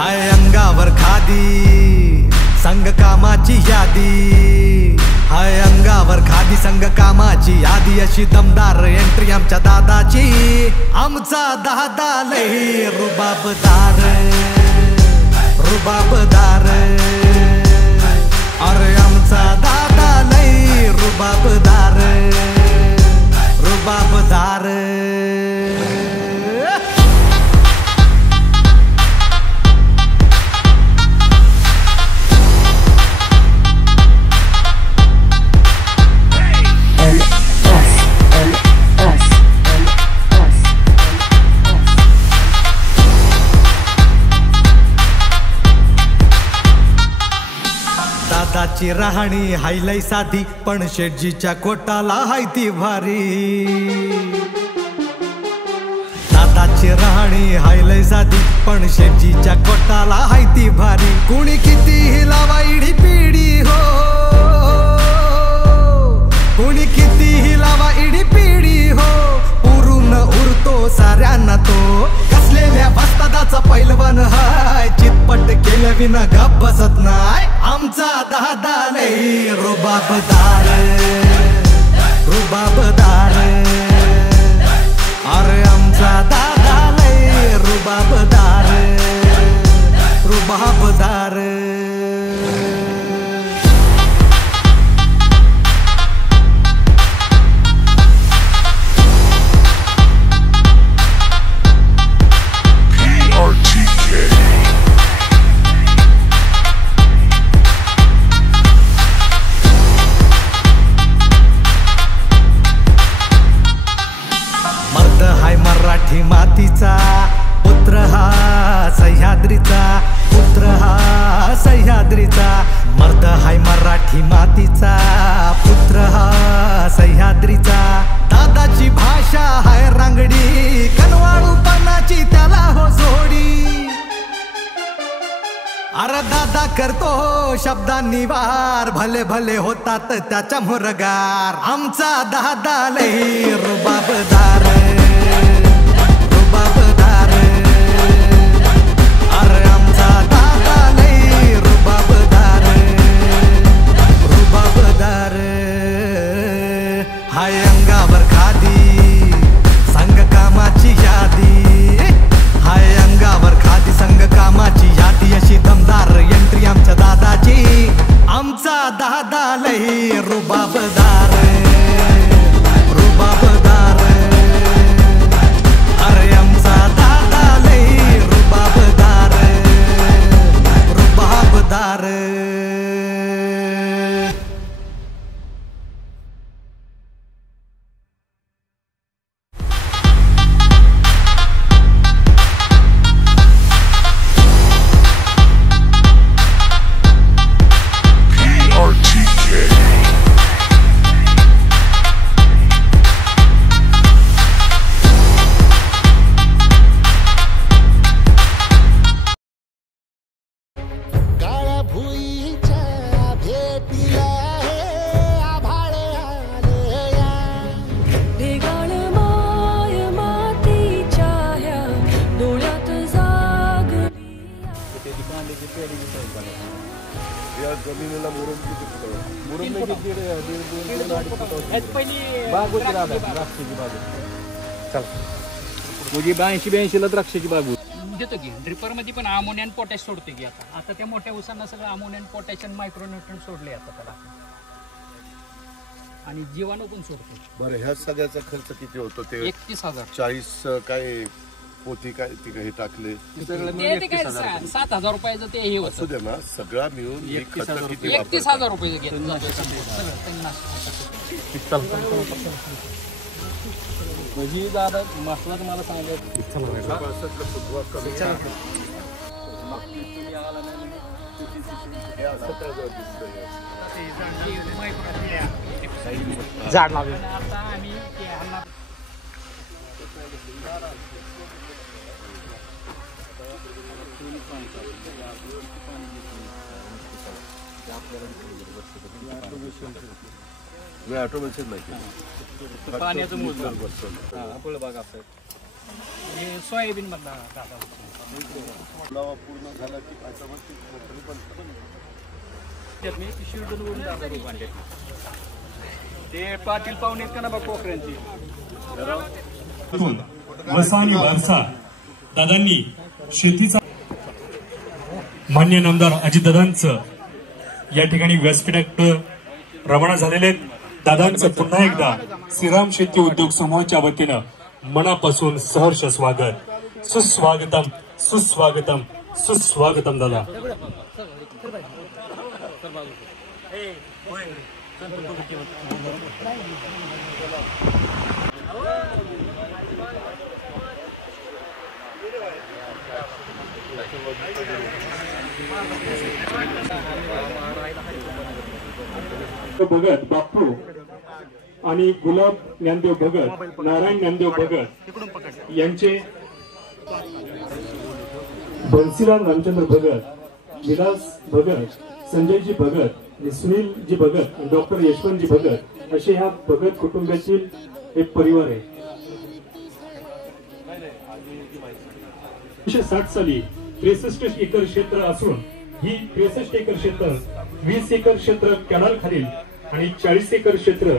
हाय अंगावर खादी संग कामाची यादी, हाय अंगावर खादी संग कामाची यादी, अशी दमदार एंट्री आमच्या दादाची। आमचा दादा लई रुबाबदार, रुबाबदार, अरे आमचा दादा लई रुबाबदार, रुबाबदार। दादाची राहणी हायलय साधी, पण शेटजीच्या कोटाला हाय ती भारी। दादाची राहणी हायलय साधी, पण शेटजीच्या कोटाला हाय ती भारी। कुणी कितीही लावा इडी पिडी हो, कुणी कितीही लावा इडी पिडी हो, उरून उरतो साऱ्यांना तो। कसलेल्या वस्तादाचा पैलवान हाय, चितपट केलं विना गप बसत नाय। आमचा दादा लई रुबाबदार, रुबाबदार, अरे आमचा दादा लई रुबाबदार, रुबाबदार। मराठी मातीचा पुत्र हा सह्याद्रीचा, पुत्र हा सह्याद्रीचा। मर्द हाय मराठी मातीचा, पुत्र हा सह्याद्रीचा। दादाची भाषा हाय रांगडी, कनवाळूपणाची त्याला हो जोडी। अरे दादा करतो शब्दांनी वार, भले भले होतात त्याच्या मुरगार। आमचा दादा लई रुबाबदार, रुबाबदार, अरे आमचा दादा लई रुबाबदार, रुबाबदार। हाय अंगावर खादी संग कामाची यादी, हाय अंगावर खादी संग कामाची यादी, अशी दमदार एंट्री आमच्या दादाची। आमचा दादा लई रुबाबदार, रुबाबदार, अरे आमचा दादा लई रुबाबदार, रुबाबदार। म्हणजे 82-82 ला द्राक्षाची बाग देतो की ड्रिपर मध्ये पण अमोनिया आणि पोटॅश सोडतो की आता त्या मोठ्या उसांना सगळं अमोनिया आणि पोटॅश आणि मायक्रोन्यूट्रंट सोडले आता त्याला, आणि जीवाणू पण सोडतो। बरं, ह्या सगळ्याचा खर्च किती होतो? ते 31,000 40 काय पोती काय ती काही टाकले? 7,000 रुपयाचं ते हे असू दे ना, सगळा मिळून 31,000 रुपये घेतलं म्हणजे दादा मास्टर तुम्हाला सांगायचं झाड लावले आता आम्ही ऑटोमेशन नाही पाण्याचं मोजलं फळबाग असं हे सोयाबीन मधला दादा लावा पूर्ण झाला की ऑटोमॅटिक मोटरी पण त्यात मी शिवडून दादा रूप आणले ते पाटील पाहुणे आहेत का ना बा कोकऱ्यांची वसा आणि वारसा दादांनी शेतीचा मान्य नामदार अजितदादांचं या ठिकाणी व्यासपीठात रवाना झालेले दादांचं पुन्हा एकदा श्रीराम शेती उद्योग समूहाच्या वतीनं मनापासून सहर्ष स्वागत सुस्वागतम सुस्वागतम सुस्वागतम दादा भगत बापू आणि गुलाब ज्ञानदेव भगत नारायण ज्ञानदेव भगत यांचे बन्सीलाल रामचंद्र भगत विलास भगत संजयजी भगत सुनीलजी भगत डॉक्टर यशवंतजी भगत असे ह्या भगत कुटुंबातील एक परिवार आहे. 1960 साली 63 एकर क्षेत्र असून ही 63 एकर क्षेत्र 20 एकर क्षेत्र कॅनल खालील आणि 40 एकर क्षेत्र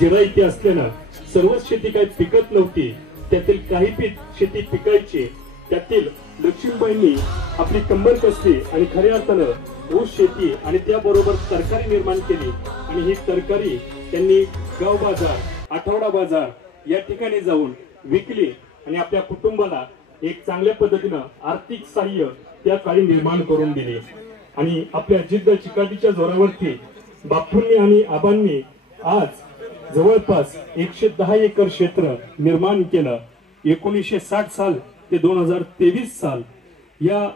जिरायती असल्यानं सर्वच शेती काही पिकत नव्हती. त्यातील काही पीक शेती पिकायची. त्यातील लक्ष्मीबाईंनी आपली कंबर कसली आणि खऱ्या अर्थानं ऊस शेती आणि त्याबरोबर तरकारी निर्माण केली आणि ही तरकारी त्यांनी गाव बाजार आठवडा बाजार या ठिकाणी जाऊन विकली आणि आपल्या कुटुंबाला एक चांगल्या पद्धतीनं आर्थिक सहाय्य त्या काळी निर्माण करून दिले. आणि आपल्या जिद्द चिकाटीच्या जोरावरती बापूंनी आणि आबांनी आज जवळपास 110 एकर क्षेत्र निर्माण केलं. 1960 साल ते 2023 साल या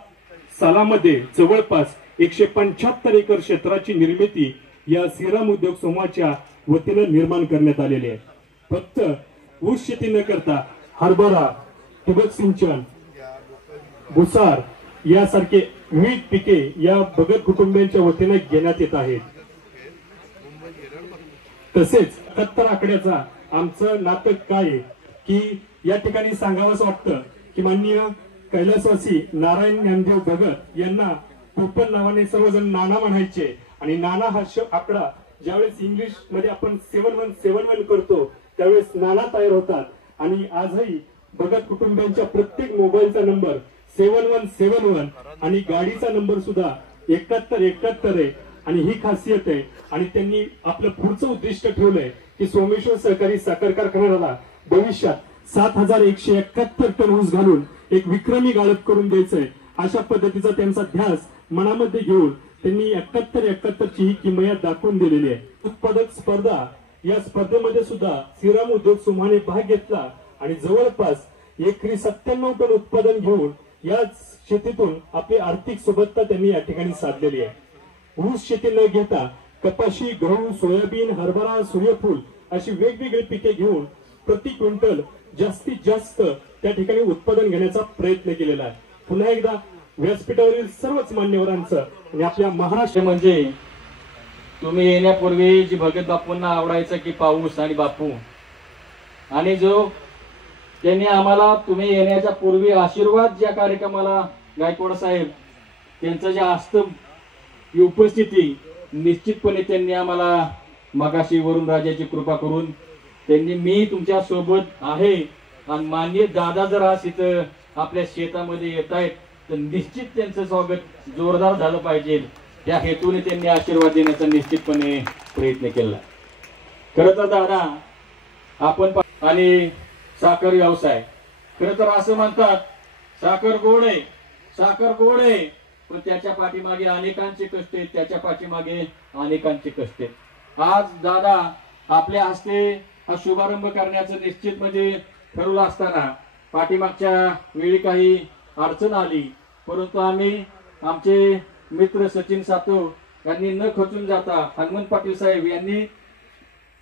सालामध्ये जवळपास 175 एकर क्षेत्राची निर्मिती या श्रीराम उद्योग समूहाच्या वतीनं निर्माण करण्यात आलेली आहे. फक्त ऊस शेती न करता हरभरा ठिबक सिंचन भुसार यासारखे विविध पिके या भगत कुटुंबियांच्या वतीने घेण्यात येत आहेत. तसेच 71 आकड्याचा आमचं नाटक काय आहे की या ठिकाणी सांगावंच वाटतं की माननीय कैलासवासी नारायण ज्ञानदेव भगत यांना पोपन नावाने सर्वजण नाना म्हणायचे आणि नाना हा आकडा ज्यावेळेस इंग्लिश मध्ये आपण 7171 करतो त्यावेळेस नाना तयार होतात. आणि आजही भगत कुटुंबियांच्या प्रत्येक मोबाईलचा नंबर 7171 आणि गाडीचा नंबर सुद्धा 7171 आहे. आणि ही खासियत आहे. आणि त्यांनी आपलं पुढचं उद्दिष्ट ठेवलंय की सोमेश्वर सहकारी साखर कारखान्याला भविष्यात 7171 टन ऊस घालून एक विक्रमी गाळप करून द्यायचंय. अशा पद्धतीचा त्यांचा ध्यास मनामध्ये घेऊन त्यांनी 7171 ची ही किमयात दाखवून दिलेली आहे. उत्पादक स्पर्धा या स्पर्धेमध्ये सुद्धा श्रीराम उद्योग समूहाने भाग घेतला आणि जवळपास एकरी 97 टन उत्पादन घेऊन या शेतीतून आपली आर्थिक सुबत्ता त्यांनी या ठिकाणी साधलेली आहे. ऊस शेती न घेता कपाशी गहू सोयाबीन हरभरा सूर्यफूल अशी वेगवेगळी पिके घेऊन प्रति क्विंटल जास्तीत जास्त त्या ठिकाणी उत्पादन घेण्याचा प्रयत्न केलेला आहे. पुन्हा एकदा व्यासपीठावरील सर्वच मान्यवरांचं आणि आपल्या महाराष्ट्र म्हणजे तुम्ही येण्यापूर्वी जी भगत बापूंना आवडायचं की पाऊस आणि बापू आणि जो त्यांनी आम्हाला तुम्ही येण्याच्या पूर्वी आशीर्वाद ज्या कार्यक्रमाला गायकवाड साहेब त्यांचं जे असतं उपस्थिती निश्चितपणे त्यांनी आम्हाला मगाशी वरून राजाची कृपा करून त्यांनी मी तुमच्या सोबत आहे आणि माननीय दादा जर आज इथं आपल्या शेतामध्ये येत आहेत तर निश्चित त्यांचं स्वागत जोरदार झालं पाहिजे त्या हेतूने त्यांनी आशीर्वाद देण्याचा निश्चितपणे प्रयत्न केला. खरं तर दादा आपण आणि साखर व्यवसाय खरं तर असं म्हणतात साखर गोड आहे साखर गोड आहे पण त्याच्या पाठीमागे अनेकांचे कष्ट आहेत त्याच्या पाठीमागे अनेकांचे कष्ट आहेत. आज दादा आपल्या हस्ते हा शुभारंभ करण्याचं निश्चित म्हणजे ठरवलं असताना पाठीमागच्या वेळी काही अडचण आली परंतु आम्ही आमचे मित्र सचिन सातव यांनी न खचून जाता हनुमंत पाटील साहेब यांनी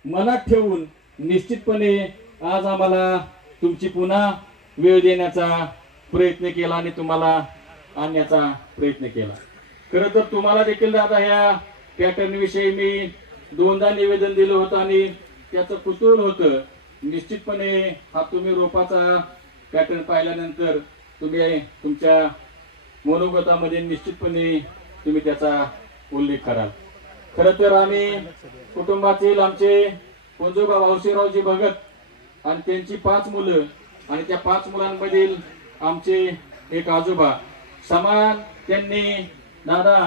मनात ठेवून निश्चितपणे आज आम्हाला तुमची पुन्हा वेळ देण्याचा प्रयत्न केला आणि तुम्हाला आणण्याचा प्रयत्न केला. खरं तर तुम्हाला देखील दादा ह्या पॅटर्न विषयी मी दोनदा निवेदन दिलं होतं आणि त्याचं कुतूहल होतं. निश्चितपणे हा तुम्ही रोपाचा पॅटर्न पाहिल्यानंतर तुम्ही तुमच्या मनोगतामध्ये निश्चितपणे तुम्ही त्याचा उल्लेख कराल. खर तर आम्ही कुटुंबातील आमचे पंजोबा भाऊशीरावजी भगत आणि त्यांची 5 मुलं आणि त्या 5 मुलांमधील आमचे एक आजोबा समान त्यांनी दादा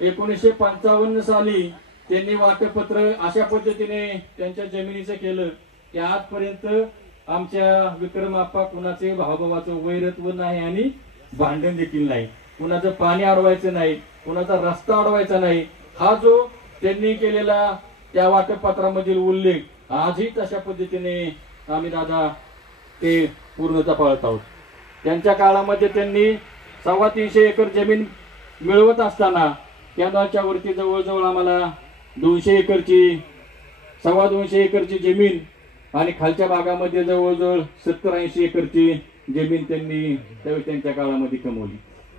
1955 साली त्यांनी वाटपत्र अशा पद्धतीने त्यांच्या जमिनीचं केलं की आजपर्यंत आमच्या विक्रमाप्पा कुणाचे भावभावाचं वैरत्व नाही आणि भांडण देखील नाही, कुणाचं पाणी अडवायचं नाही, कुणाचा रस्ता अडवायचा नाही. हा जो त्यांनी केलेला त्या वाटपपत्रामधील उल्लेख आजही तशा पद्धतीने आम्ही दादा ते पूर्णतः पाळत आहोत. त्यांच्या काळामध्ये त्यांनी 325 एकर जमीन मिळवत असताना कॅनॉलच्या वरती जवळजवळ आम्हाला 200 एकरची 2.25 एकरची जमीन आणि खालच्या भागामध्ये जवळजवळ 70-80 एकरची जमीन त्यांनी त्यावेळी त्यांच्या काळामध्ये कमवली.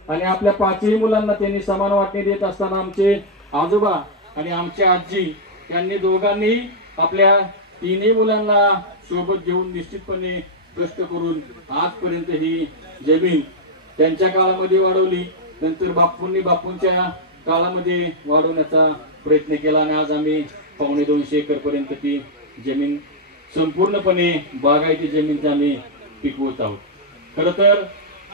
आणि आपल्या 5ही मुलांना त्यांनी समान वाटणी देत असताना आमचे आजोबा आणि आमची आजी यांनी दोघांनी आपल्या 3ही मुलांना सोबत घेऊन निश्चितपणे कष्ट करून आजपर्यंत ही जमीन त्यांच्या काळामध्ये वाढवली. नंतर बापूंच्या काळामध्ये वाढवण्याचा प्रयत्न केला आणि आज आम्ही 250 एकर पर्यंत ती जमीन संपूर्णपणे बागायती जमीन आम्ही पिकवत आहोत. खर तर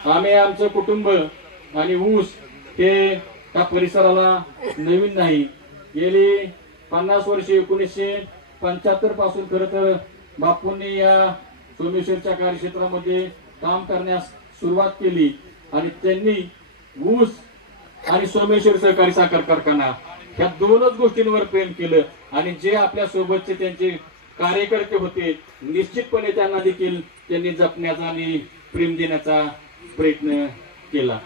आम्ही आमचं कुटुंब आणि ऊस हे त्या परिसराला नवीन नाही. गेली 50 वर्षे 1975 पासून खर तर बापूंनी या सोमेश्वरच्या कार्यक्षेत्रामध्ये काम करण्यास सुरुवात केली आणि त्यांनी ऊस आणि सोमेश्वर सहकारी साखर कारखाना ह्या 2च गोष्टींवर प्रेम केलं. आणि जे आपल्या सोबतचे त्यांचे कार्यकर्ते होते निश्चितपणे त्यांना देखील त्यांनी जपण्याचा आणि प्रेम देण्याचा प्रयत्न केला.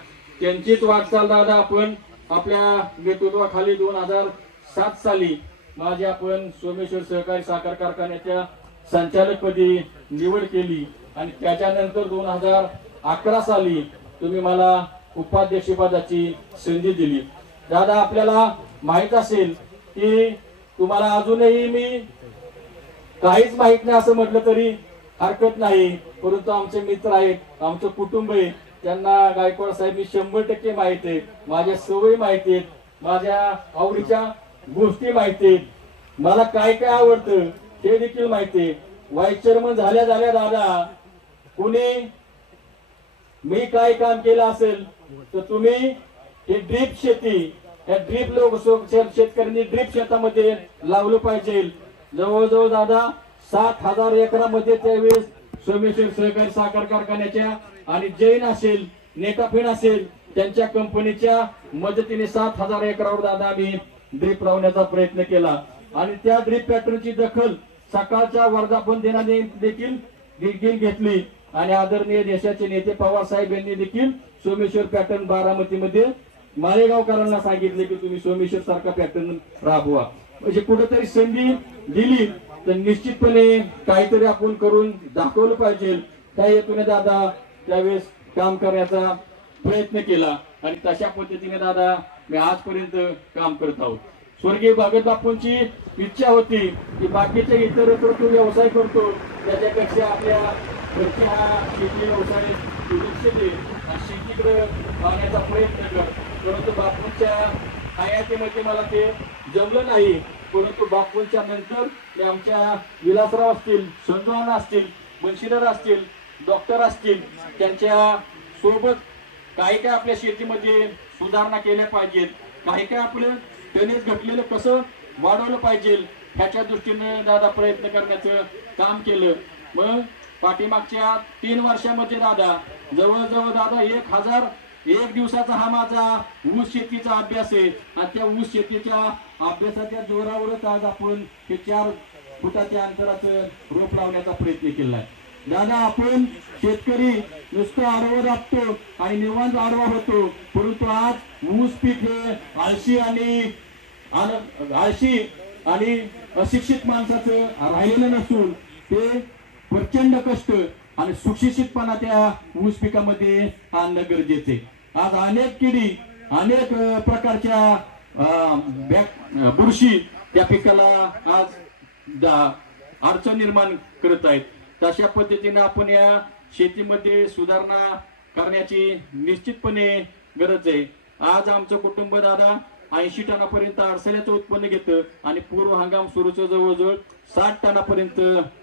त्यांचीच वाटचाल दादा आपण आपल्या नेतृत्वाखाली 2007 साली माझी आपण सोमेश्वर सहकारी साखर कारखान्याच्या संचालकपदी निवड केली आणि त्याच्यानंतर 2011 साली तुम्ही मला उपाध्यक्षपदाची संधी दिली. दादा आपल्याला माहित असेल की तुम्हाला अजूनही मी काहीच माहित नाही असं म्हटलं तरी हरकत नाही, परंतु आमचे मित्र आहेत, आमचं कुटुंब आहे, त्यांना गायकवाड साहेब मी 100% माहित आहे. माझ्या सवयी माहिती आहेत, माझ्या आवडीच्या गोष्टी माहिती आहेत, मला काय काय आवडतं हे देखील माहिती आहे. व्हाईस चेअरमन झाल्या दादा कुणी मी काय काम केलं असेल तर तुम्ही हे ड्रीप शेती या ड्रीप लोक शेतकऱ्यांनी ड्रीप शेतामध्ये लावलं पाहिजे. जवळजवळ दादा 7,000 एकरामध्ये त्यावेळेस सोमेश्वर सहकारी साखर कारखान्याच्या आणि जैन असेल नेटाफिन असेल त्यांच्या कंपनीच्या मदतीने 7,000 एकरावर दादा आम्ही ड्रीप लावण्याचा प्रयत्न केला आणि त्या ड्रीप पॅटर्नची दखल सकाळच्या वर्धापन दिनाने देखील घेतली आणि आदरणीय देशाचे नेते पवार साहेब यांनी देखील सोमेश्वर पॅटर्न बारामतीमध्ये मालेगावकरांना सांगितले की तुम्ही सोमेश्वर सारखा पॅटर्न राबवा. म्हणजे कुठेतरी संधी दिली तर निश्चितपणे काहीतरी आपण करून दाखवलं पाहिजे. त्या हेतूने दादा त्यावेळेस काम करण्याचा प्रयत्न केला आणि तशा पद्धतीने दादा मी आजपर्यंत काम करत आहोत. स्वर्गीय भगत बापूंची इच्छा होती की बाकीचे इतर तो व्यवसाय करतो त्याच्यापेक्षा आपल्या घरचे हा शेती व्यवसाय लक्ष दे शेतीकडे पाहण्याचा प्रयत्न कर. परंतु बापूंच्या हयातीमध्ये मला ते जमलं नाही. परंतु बापूंच्या नंतर ते आमच्या विलासराव असतील, संजोना असतील, बंशीधर असतील, डॉक्टर असतील, त्यांच्या सोबत काही काय आपल्या शेतीमध्ये सुधारणा केल्या पाहिजेत, काही काय आपलं टनेज घटलेलं कसं वाढवलं पाहिजे ह्याच्या दृष्टीने दादा प्रयत्न करण्याचं काम केलं. मग पाठीमागच्या 3 वर्षामध्ये दादा जवळजवळ दादा 1,001 दिवसाचा हा माझा ऊस शेतीचा अभ्यास आहे आणि त्या ऊस शेतीच्या अभ्यासाच्या जोरावरच आज आपण हे 4 फुटाच्या अंतराचं रोप लावण्याचा प्रयत्न केला आहे. दादा आपण शेतकरी नुसतं आडवं राबतो आणि निवांत आडवा होतो, परंतु आज ऊस पीक हे आळशी आणि अशिक्षित माणसाचं राहिलेलं नसून ते प्रचंड कष्ट आणि सुशिक्षितपणा त्या ऊस पिकामध्ये आणणं गरजेचे. आज अनेक किडी अनेक प्रकारच्या बुरशी त्या पिकाला आज अडचण निर्माण करत आहेत. तशा पद्धतीने आपण या शेतीमध्ये सुधारणा करण्याची निश्चितपणे गरज आहे। आज आमचं कुटुंब दादा 80 टनापर्यंत अडसल्याचं उत्पन्न घेतं आणि पूर्व हंगाम सुरूचं जवळजवळ 60 टनापर्यंत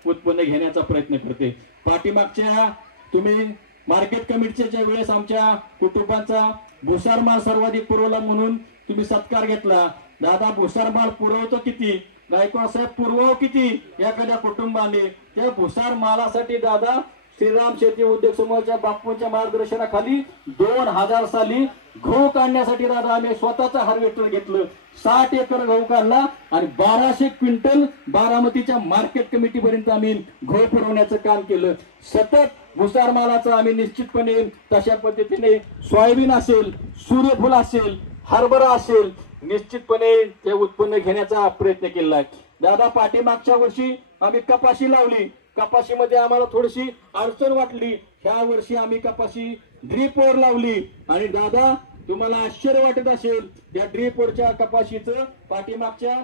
उत्पन्न घेण्याचा प्रयत्न करते। पाठीमागच्या तुम्ही मार्केट कमिटीच्या ज्या वेळेस आमच्या कुटुंबाचा भुसार माल सर्वाधिक पुरवला म्हणून तुम्ही सत्कार घेतला। दादा भुसार माल पुरवतो किती, गायकवाड साहेब पुरवतो किती एखाद्या कुटुंबाने, त्या भुसार मालासाठी दादा श्रीराम शेती उद्योग समूहाच्या बापूंच्या मार्गदर्शनाखाली 2000 साली गहू काढण्यासाठी दादा आम्ही स्वतःचा हार्वेस्टर घेतलं, 60 एकर गहू काढला आणि 1200 क्विंटल बारामतीच्या मार्केट कमिटी पर्यंत आम्ही गहू पुरवण्याचं काम केलं। सतत भुसार मालाचं आम्ही निश्चितपणे तशा पद्धतीने सोयाबीन असेल, सूर्यफूल असेल, हरभरा असेल, निश्चितपणे ते उत्पन्न घेण्याचा प्रयत्न केला आहे। दादा पाठीमागच्या वर्षी आम्ही कपाशी लावली, कपाशीमध्ये आम्हाला थोडीशी अडचण वाटली, ह्या वर्षी आम्ही कपाशी ड्रीपवर लावली आणि दादा तुम्हाला आश्चर्य वाटत असेल त्या ड्रीपवरच्या कपाशीचं पाठीमागच्या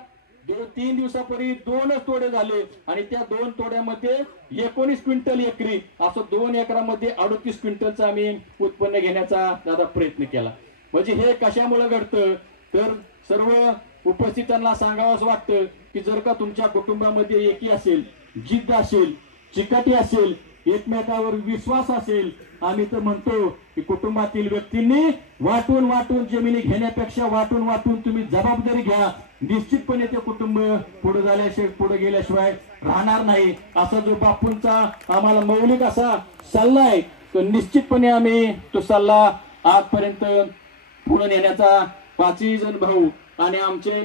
2-3 दिवसापूर्वी 2च तोडे झाले आणि त्या 2 तोड्यामध्ये 19 क्विंटल एकरी, असं 2 एकरामध्ये 38 क्विंटलचं आम्ही उत्पन्न घेण्याचा दादा प्रयत्न केला। म्हणजे हे कशामुळे घडतं तर सर्व उपस्थितांना सांगावंच वाटतं की जर का तुमच्या कुटुंबामध्ये एकी असेल, जिद्द असेल, चिकाटी असेल, एकमेकावर विश्वास असेल, आम्ही तर म्हणतो की कुटुंबातील व्यक्तींनी वाटून वाटून जमिनी घेण्यापेक्षा वाटून वाटून तुम्ही जबाबदारी घ्या, निश्चितपणे ते कुटुंब पुढे गेल्याशिवाय राहणार नाही। असा जो बापूंचा आम्हाला मौलिक असा सल्ला आहे तो निश्चितपणे आम्ही तो सल्ला आजपर्यंत पुढे नेण्याचा 5ही जण भाऊ आणि आमचे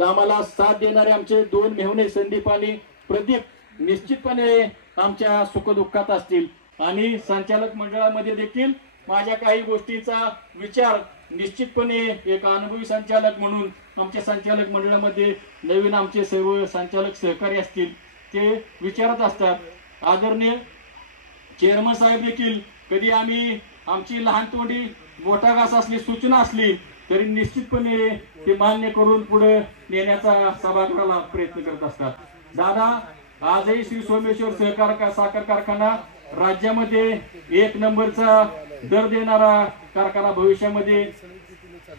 आम्हाला साथ देणारे आमचे 2 मेहुणे संदीप आणि प्रदीप निश्चितपणे आमच्या सुखदुःखात असतील आणि संचालक मंडळामध्ये देखील माझ्या काही गोष्टींचा विचार निश्चितपणे एक अनुभवी संचालक म्हणून आमच्या संचालक मंडळामध्ये नवीन आमचे सर्व संचालक सहकारी असतील ते विचारत असतात। आदरणीय चेअरमन साहेब देखील कधी आम्ही आमची लहान तोंडी मोठा घास असली सूचना असली तरी निश्चितपणे ते मान्य करून पुढे नेण्याचा सभागृहाला प्रयत्न करत असतात। दादा आजही श्री सोमेश्वर सहकार साखर कारखाना राज्यामध्ये 1 नंबरचा दर देणारा कारखाना भविष्यामध्ये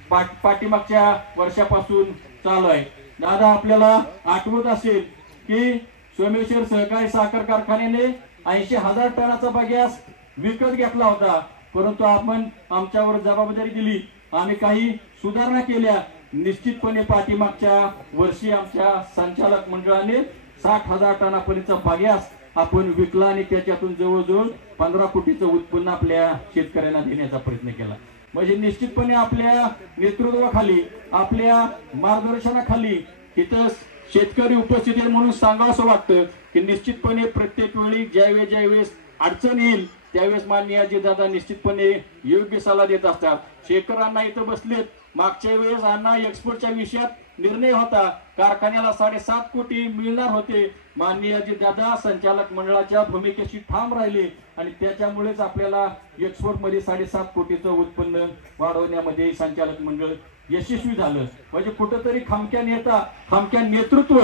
पाठीमागच्या वर्षापासून चालू आहे। दादा आपल्याला आठवत असेल की सोमेश्वर सहकारी साखर कारखान्याने 80,000 टनाचा बगॅस विकत घेतला होता, परंतु आपण आमच्यावर जबाबदारी दिली, आम्ही काही सुधारणा केल्या, निश्चितपणे पाठीमागच्या वर्षी आमच्या संचालक मंडळाने 60,000 टनापर्यंतचा बगॅस आपण विकला आणि त्याच्यातून जवळजवळ 15 कोटीचं उत्पन्न आपल्या शेतकऱ्यांना देण्याचा प्रयत्न केला। म्हणजे निश्चितपणे आपल्या नेतृत्वाखाली आपल्या मार्गदर्शनाखाली इथं शेतकरी उपस्थित आहे म्हणून सांगावंसं वाटतं की निश्चितपणे प्रत्येक वेळी ज्यावेळेस अडचण येईल त्यावेळेस माननीय अजितदादा निश्चितपणे योग्य सल्ला देत असतात। शेतकऱ्यांना इथं बसलेत, मागच्या वेळेस अण्णा एक्सपोर्टच्या विषयात निर्णय होता, कारखान्याला 7.5 कोटी मिळणार होते, माननीय अजितदादा संचालक मंडळाच्या भूमिकेशी ठाम राहिले आणि त्याच्यामुळेच आपल्याला एक्सपोर्ट मध्ये 7.5 कोटीचं उत्पन्न वाढवण्यामध्ये संचालक मंडळ यशस्वी झालं। म्हणजे कुठंतरी खामक्या नेतृत्व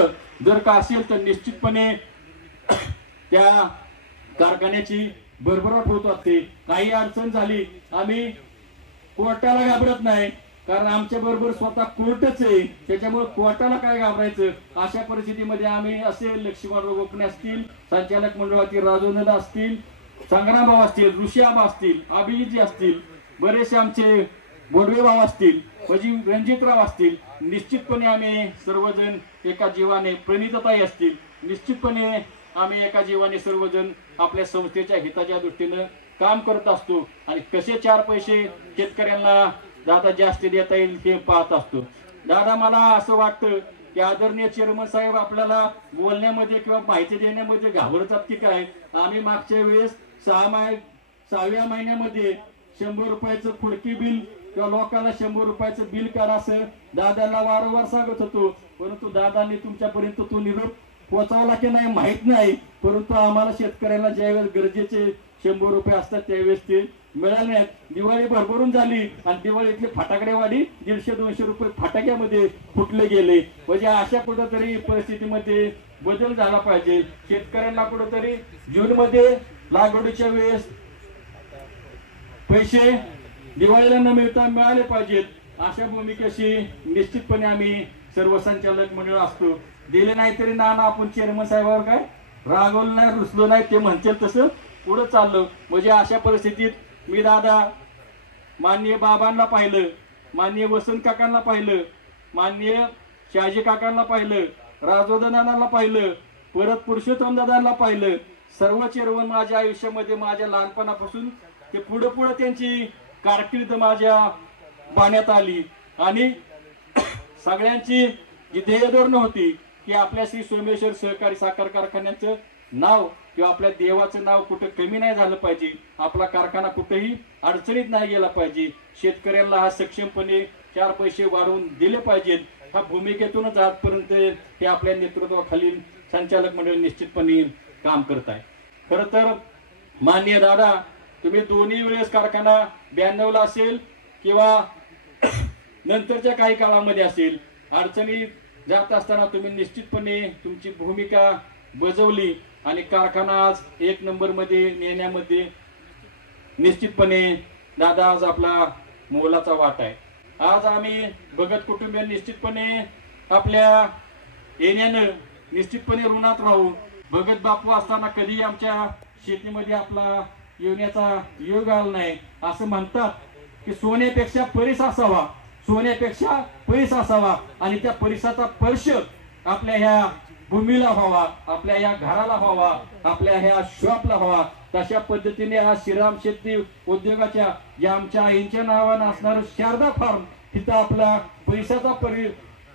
जर का असेल तर निश्चितपणे त्या कारखान्याची भरभराट होत असते। काही अडचण झाली आम्ही कोर्टाला घाबरत नाही, कारण आमच्या बरोबर स्वतः कोर्टच आहे, त्याच्यामुळे कोर्टाला काय घाबरायचं। अशा परिस्थितीमध्ये आम्ही असेल लक्ष्मण गोखणे असतील, संचालक मंडळातील राजूनदा असतील, संग्रामभाऊ असतील, ऋषिआबा असतील, अभिजितजी असतील, बरेचसे आमचे बोडवे भाऊ असतील, म्हणजे रणजितराव असतील, निश्चितपणे आम्ही सर्वजण एका जीवाने, प्रणितताई असतील, निश्चितपणे आम्ही एका जीवाने सर्वजण आपल्या संस्थेच्या हिताच्या दृष्टीने काम करत असतो आणि कसे 4 पैसे शेतकऱ्यांना दादा जास्त देता येईल हे पाहत असतो। दादा मला असं वाटतं की आदरणीय चेअरमन साहेब आपल्याला बोलण्यामध्ये किंवा माहिती देण्यामध्ये घाबरतात की काय। आम्ही मागच्या वेळेस 6व्या महिन्यामध्ये 100 रुपयाचं खुडकी बिल किंवा लोकांना 100 रुपयाचं बिल करा असं दादांना वारंवार सांगत होतो, परंतु दादांनी तुमच्यापर्यंत तो निरोप पोहोचवला की नाही माहित नाही, परंतु आम्हाला शेतकऱ्याला ज्यावेळेस गरजेचे 100 रुपये असतात त्यावेळेस ते मिळाले नाहीत। दिवाळी भरभरून झाली आणि दिवाळीतले फटाकडेवाडी 150-200 रुपये फटाक्यामध्ये फुटले गेले। म्हणजे अशा कुठेतरी परिस्थितीमध्ये बदल झाला पाहिजे। शेतकऱ्यांना कुठेतरी जून मध्ये लागवडीच्या वेळेस पैसे दिवाळीला न मिळता मिळाले पाहिजेत, अशा भूमिकेशी निश्चितपणे आम्ही सर्व संचालक मंडळ असतो. दिले नाही तरी नाना आपण चेअरमन साहेबांवर काय रागवलं नाही, रुसलो नाही, ते म्हणतील तसं पुढे चाललो. म्हणजे अशा परिस्थितीत मी दादा माननीय बाबांना पाहिलं, माननीय वसंत काकांना पाहिलं, माननीय शहाजी काकांना पाहिलं, राजोदनांना पाहिलं, परत पुरुषोत्तम दादांना पाहिलं. सर्व चेअरमन माझ्या आयुष्यामध्ये माझ्या लहानपणापासून ते पुढे पुढे त्यांची कारकीर्द माझ्या पाण्यात आली आणि सगळ्यांची जी ध्येयधोरणं होती की आपल्या श्री सोमेश्वर सहकारी साखर कारखान्याचं नाव किंवा आपल्या देवाचं नाव कुठं कमी नाही झालं पाहिजे, आपला कारखाना कुठेही अडचणीत नाही गेला पाहिजे, शेतकऱ्यांना हा सक्षमपणे 4 पैसे वाढवून दिले पाहिजेत, ह्या भूमिकेतूनच आजपर्यंत हे आपल्या नेतृत्वाखालील संचालक मंडळ निश्चितपणे काम करत आहे. खर तर माननीय दादा, तुम्ही दोन्ही वेळेस कारखाना 92ला असेल किंवा नंतरच्या काही काळामध्ये असेल, अडचणी जात असताना तुम्ही निश्चितपणे तुमची भूमिका बजावली आणि कारखाना आज 1 नंबर मध्ये नेण्यामध्ये निश्चितपणे दादा आज आपला मोलाचा वाटा आहे. आज आम्ही भगत कुटुंबीय निश्चितपणे आपल्या येण्यानं निश्चितपणे ऋणात राहू. भगत बापू असताना कधी आमच्या शेतीमध्ये आपला येण्याचा योग आला नाही. असं म्हणतात की सोन्यापेक्षा परिस असावा, सोन्यापेक्षा परिस असावा आणि त्या परिसाचा स्पर्श आपल्या ह्या भूमीला व्हावा, आपल्या ह्या घराला व्हावा, आपल्या ह्या शॉपला व्हावा. तशा पद्धतीने हा श्रीराम शेती उद्योगाच्या या आमच्या आईंच्या नावानं असणारं शारदा फार्म तिथं आपला पैशाचा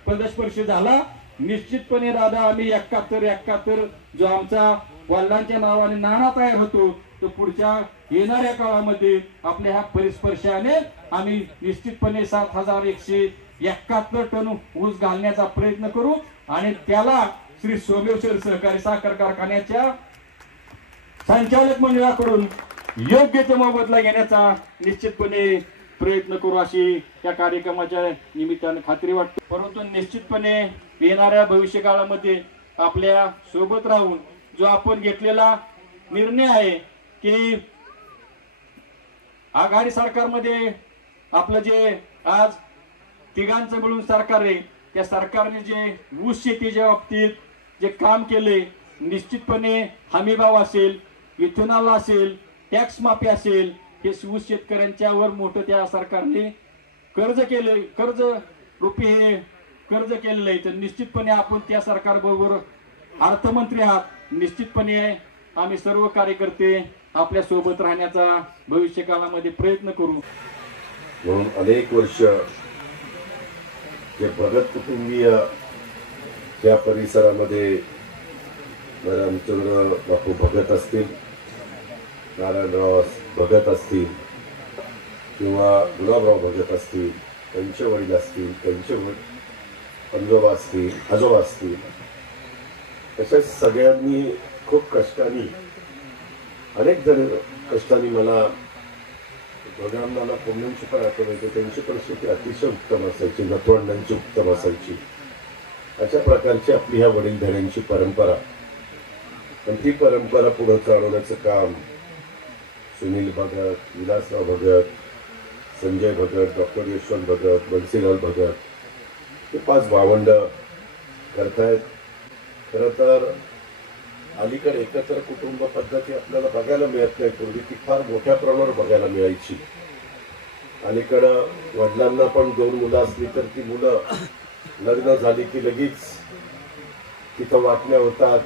पदस्पर्श झाला. निश्चितपणे दादा आम्ही 71 जो आमचा वडिलांच्या नावाने नाणा तयार होतो, तो पुढच्या येणाऱ्या काळामध्ये आपल्या ह्या परिस्पर्शाने आम्ही निश्चितपणे 7171 टन ऊस घालण्याचा प्रयत्न करू आणि त्याला श्री सोमेश्वर सहकारी साखर कारखान्याच्या संचालक मंडळाकडून योग्य तो मोबदला घेण्याचा निश्चितपणे प्रयत्न करू अशी त्या कार्यक्रमाच्या निमित्ताने खात्री वाटते. परंतु निश्चितपणे येणाऱ्या भविष्य काळामध्ये आपल्या सोबत राहून जो आपण घेतलेला निर्णय आहे की आघाडी सरकारमध्ये आपलं जे आज तिघांचं मिळून सरकार आहे, त्या सरकारने जे ऊस शेतीच्या बाबतीत जे काम केले, निश्चितपणे हमीभाव असेल, इथेनॉल असेल, टॅक्स माफी असेल, हे ऊस शेतकऱ्यांच्यावर मोठं त्या सरकारने कर्ज केले, कर्ज रूपी हे कर्ज केलेलं आहे. तर निश्चितपणे आपण त्या सरकारबरोबर अर्थमंत्री आहात, निश्चितपणे आम्ही सर्व कार्यकर्ते आपल्या सोबत राहण्याचा भविष्य काळामध्ये प्रयत्न करू. म्हणून अनेक वर्ष जे भगत कुटुंबीय त्या परिसरामध्ये रामचंद्र बापू भगत असतील, नारायणराव भगत असतील किंवा गुलाबराव भगत असतील, त्यांचे वडील असतील, त्यांचे पंजोबा असतील, आजोबा असतील, अशा सगळ्यांनी खूप कष्टाने, अनेक जण कष्टाने मला भगवानाला पुण्यांची पण आठवण, त्यांची परिस्थिती अतिशय उत्तम असायची, नतवंडांची उत्तम असायची. अशा प्रकारची आपली ह्या वडीलधाऱ्यांची परंपरा, पण ती परंपरा पुढे चालवण्याचं काम सुनील भगत, विलासराव भगत, संजय भगत, डॉक्टर यशवंत भगत, बन्सीलाल भगत हे 5 भावंड करतायत. खरं तर अलीकडे एकत्र कुटुंब पद्धती आपल्याला बघायला मिळत नाही. पूर्वी ती फार मोठ्या प्रमाणावर बघायला मिळायची. अलीकडं वडिलांना पण 2 मुलं असली तर ती मुलं लग्न झाली की लगेच तिथं वाटण्या होतात.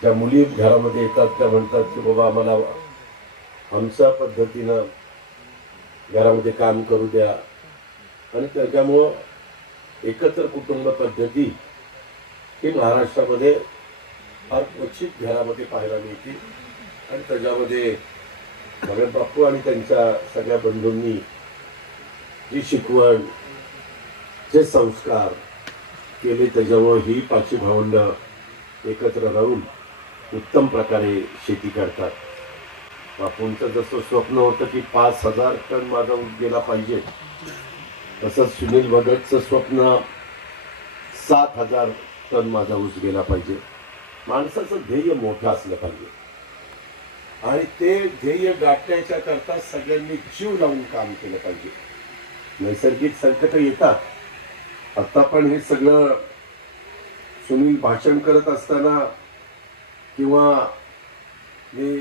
ज्या मुली घरामध्ये येतात त्या म्हणतात की बाबा आम्हाला आमच्या पद्धतीनं घरामध्ये काम करू द्या. आणि त्याच्यामुळं एकत्र कुटुंब पद्धती ही महाराष्ट्रामध्ये फार क्वचित घरामध्ये पाहायला मिळते. आणि त्याच्यामध्ये भगत बापू आणि त्यांच्या सगळ्या बंधूंनी जी शिकवण, जे संस्कार केले, त्याच्यामुळे ही 5 भावंड एकत्र राहून उत्तम प्रकारे शेती करतात. बापूंचं जसं स्वप्न होतं की 5000 टन माझा ऊस गेला पाहिजे, तसंच सुनील भगतचं स्वप्न 7000 टन माझा ऊस गेला पाहिजे. माणसाचं ध्येय मोठं असलं पाहिजे. आणि ते ध्येय गाठण्याच्या करता सगळ्यांनी जीव लावून काम केलं पाहिजे. नैसर्गिक संकट येतात. आता पण हे सगळं सुनील भाषण करत असताना किंवा मी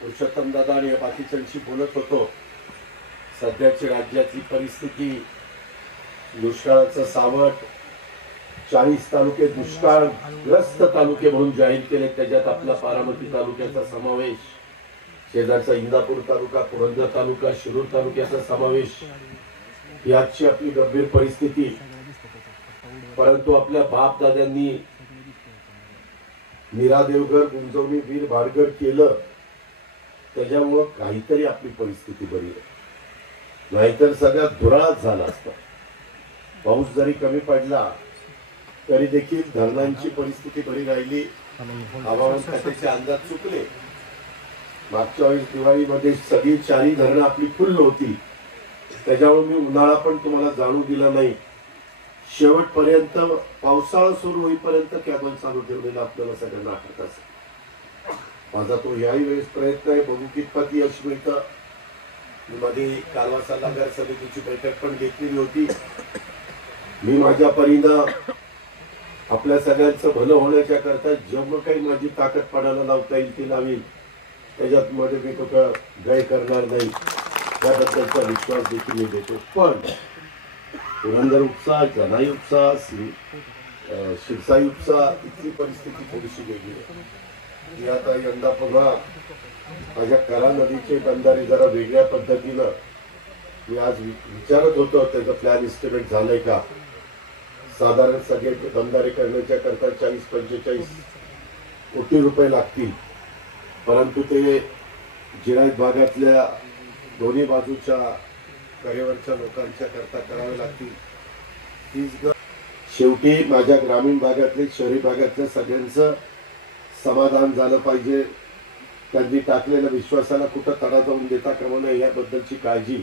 पुरुषोत्तम दादा आणि बाकीच्यांशी बोलत होतो, सध्याची राज्याची परिस्थिती, दुष्काळाचं सावट, 40 तालुके दुष्काळग्रस्त तालुके म्हणून जाहीर केले. त्याच्यात आपला बारामती तालुक्याचा समावेश, शेजारचा इंदापूर तालुका, पुरंदर तालुका, शिरूर तालुक्याचा समावेश. याची आपली गंभीर परिस्थिती. परंतु आपल्या बाप दाद्यांनी मीरा देवघर, गुंजवणी, वीर भाडगड केलं, त्याच्यामुळं काहीतरी आपली परिस्थिती बरी आहे. नाहीतर सगळ्यात दुराळाच झाला असता. पाऊस जरी कमी पडला तरी देखील धरणांची परिस्थिती बरी राहिली. हवामान खात्याचे अंदाज चुकले. मागच्या वेळेस दिवाळीमध्ये सगळी 4 धरणं आपली फुल्ल होती. त्याच्यामुळे मी उन्हाळा पण तुम्हाला जाणू दिला नाही. शेवटपर्यंत पावसाळा सुरू होईपर्यंत कॅबल चालू ठेवलेला आपल्याला सगळ्यांना आठवत असेल. माझा तो याही वेळेस प्रयत्न आहे, बघू कितपत यश मिळतं. मध्ये कालवा सल्लागार समितीची बैठक पण घेतलेली होती. मी माझ्या परीनं आपल्या सगळ्यांचं भलं होण्याच्या करता जेवढं काही माझी ताकद पणाला लावता येईल ती लावील. त्याच्यात मध्ये मी कुठं गय करणार नाही, त्याबद्दलचा विश्वास देखील मी देतो. पण पुरंदर उपसा, जनाई उपसा, शिरसाई उपसा, इथली परिस्थिती थोडीशी वेगळी आहे. मी आता यंदा पुन्हा माझ्या करा नदीचे बंधारे जरा वेगळ्या पद्धतीनं मी आज विचारत होतो, त्याचं प्लॅन इस्टिमेट झालंय का. साधारण सगळे बंधारे करण्याच्या करता 40-45 कोटी रुपये लागतील. परंतु ते जिरायत भागातल्या दोन्ही बाजूच्या करेवरच्या लोकांच्या करता करावे लागतील. शेवटी माझ्या ग्रामीण भागातले, शहरी भागातल्या सगळ्यांचं समाधान झालं पाहिजे. त्यांनी टाकलेल्या विश्वासाला कुठं तडा जाऊन देता कामा नये याबद्दलची काळजी